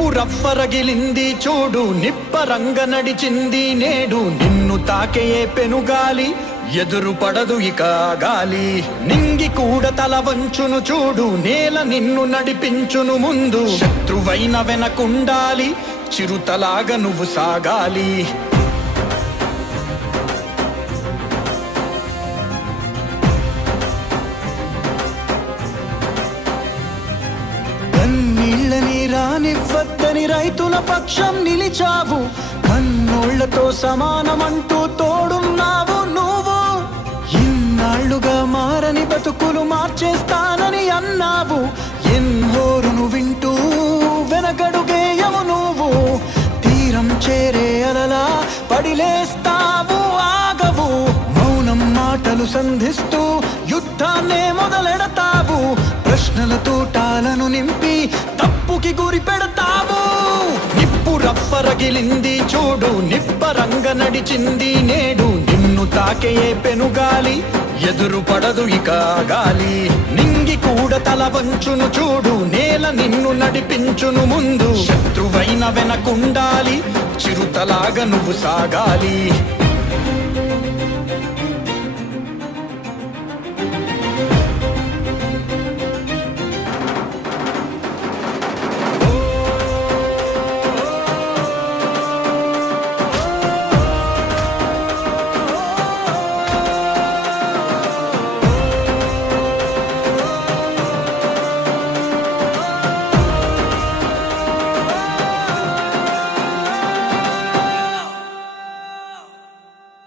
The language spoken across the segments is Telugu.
నిప్పు రవ్వరగిలింది చూడు, నిప్పరంగ నడిచింది నేడు. నిన్ను తాకే పెనుగాలి ఎదురు పడదు ఇక గాలి. నింగి కూడా తల వంచును చూడు, నేల నిన్ను నడిపించును ముందు. శత్రువైన వెనకుండాలి, చిరుతలాగా నువ్వు సాగాలి. కన్నీళ్ళని రానివ్వద్దని రైతుల పక్షం నిలిచావు. కన్నోళ్లతో సమానమంటూ తోడున్నావు నువ్వు. ఇన్నాళ్లుగా మారని బతుకులు మార్చేస్తానని అన్నావు. ఎన్నోరును వింటూ వెనకడుగేయవు నువ్వు. తీరం చేరే అలలా పడిలేస్తావు, ఆగవు. మౌనం మాటలు సంధిస్తూ యుద్ధాన్నే మొదలెడతావు. ప్రశ్నల తూటాలను నింపి తప్పుకి గురి పెడతావు. నిప్పు రవ్వరగిలింది చూడు, నిప్పరంగ నడిచింది నేడు. నిన్ను తాకే పెనుగాలి ఎదురు పడదు ఇక గాలి. నింగి కూడా తల వంచును చూడు, నేల నిన్ను నడిపించును ముందు. శత్రువైన వెనకుండాలి, చిరుతలాగా నువ్వు సాగాలి.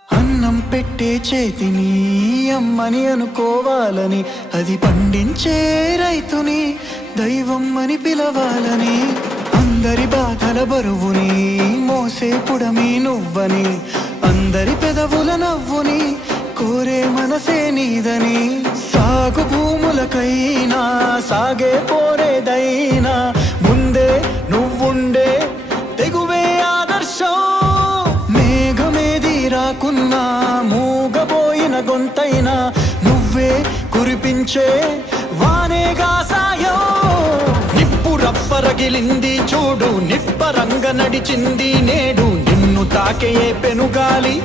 అన్నం పెట్టే చేతిని అమ్మని అనుకోవాలని, అది పండించే రైతుని దైవం అని పిలవాలని. అందరి బాధల బరువుని మోసే పుడమి నువ్వని, అందరి పెదవుల నవ్వుని కోరే మనసే నీదని. సాగు భూములకైనా సాగే పోరేదైనా ముందే నువ్వుండే తెగువే ఆదర్శం. మేఘమేది రాకున్నా మూగబోయిన గొంతైనా నువ్వే కురిపించే వానేగా సాయం. నిప్పు రవ్వరగిలింది చూడు, నిప్పరంగ నడిచింది నేడు. నిన్ను తాకే పెనుగాలి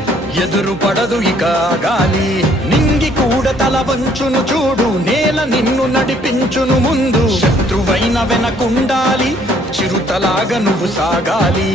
ఎదురు పడదు ఇక గాలి. నింగి కూడా తల వంచును చూడు, నేల నిన్ను నడిపించును ముందు. శత్రువైన వెనకుండాలి, చిరుతలాగా నువ్వు సాగాలి.